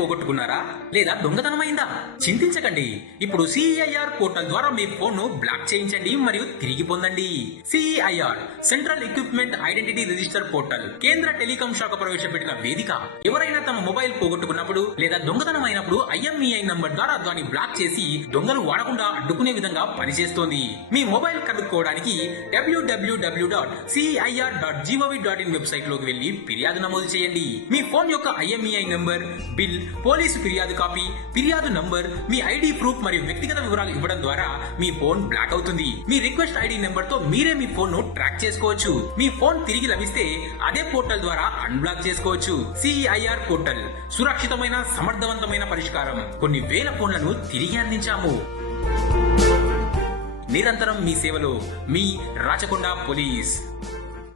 పోగొట్టుకున్నారా లేదా దొంగతనమైందా? చింతించకండి, ఇప్పుడు సిఐఆర్ పోర్టల్ ద్వారా మీ ఫోన్ ను బ్లాక్ చేయించండి మరియు తిరిగి పొందండి. CIR central equipment identity register portal కేంద్ర టెలికాం శాఖ ప్రవేశపెట్టిన వేదిక. ఎవరైనా తమ మొబైల్ పోగొట్టుకున్నప్పుడు లేదా దొంగతనమైనప్పుడు IMEI నంబర్ ద్వారా దాన్ని బ్లాక్ చేసి దొంగలు వాడకుండా అడ్డుకునే విధంగా పనిచేస్తోంది. మీ మొబైల్ కనుక్కోవడానికి www.cir.gov.in వెబ్సైట్ లోకి వెళ్లి ఫిర్యాదు నమోదు చేయండి. మీ ఫోన్ యొక్క IMEI నంబర్, బిల్, పోలీసు ఫిర్యాదు కాపీ, ఫిర్యాదు నంబర్, మీ ఐడి ప్రూఫ్ మరియు వ్యక్తిగత వివరాలు ఇవ్వడం ద్వారా మీ ఫోన్ బ్లాక్ అవుతుంది. మీ రిక్వెస్ట్ ఐడి నెంబర్ తో మీరే మీ ఫోన్ ను ట్రాక్ చేసుకోవచ్చు. మీ ఫోన్ తిరిగి లభిస్తే అదే పోర్టల్ ద్వారా అన్బ్లాక్ చేసుకోవచ్చు. సిఐఆర్ పోర్టల్ సురక్షితమైన సమర్థవంతమైన పరిష్కారం. కొన్ని వేల ఫోన్లను తిరిగి అందించాము. నిరంతరం మీ సేవలో మీ రాచకొండ పోలీస్.